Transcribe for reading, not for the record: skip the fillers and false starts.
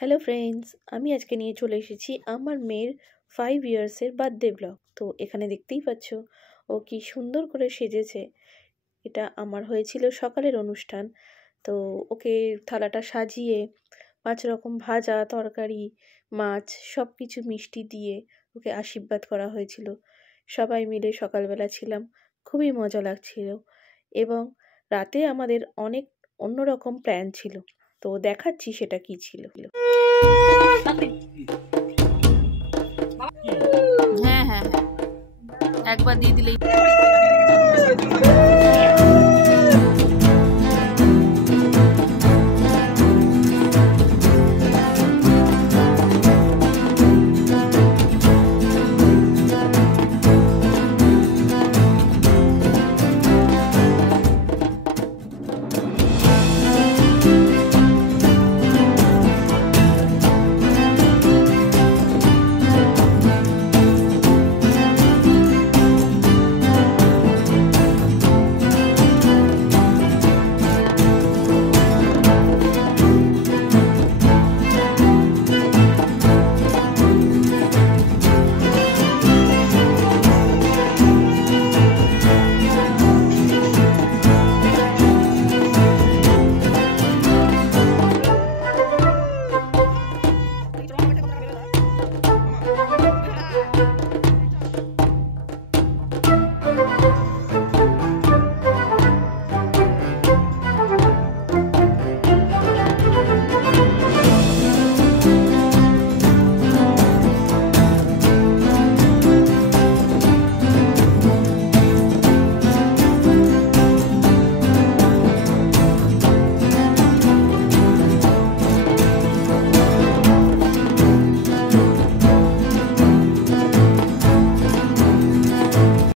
Hello friends, আমি আজকে নিয়ে চলে এসেছি আমার মেয়ের 5 ইয়ার্সের বার্থডে ব্লগ। তো এখানে দেখতেই পাচ্ছ ও কি সুন্দর করে সেজেছে। এটা আমার হয়েছিল সকালের অনুষ্ঠান। তো ওকে থালাটা সাজিয়ে 5 রকম ভাজা, তরকারি, মাছ সব কিছু মিষ্টি দিয়ে ওকে আশীর্বাদ করা হয়েছিল। সবাই মিলে সকালবেলা ছিলাম, খুবই মজা লাগছিল। এবং রাতে আমাদের অনেক অন্যরকম প্ল্যান ছিল, তো দেখাচ্ছি সেটা কি ছিল। হ্যাঁ হ্যাঁ হ্যাঁ, একবার দিয়ে দিলেই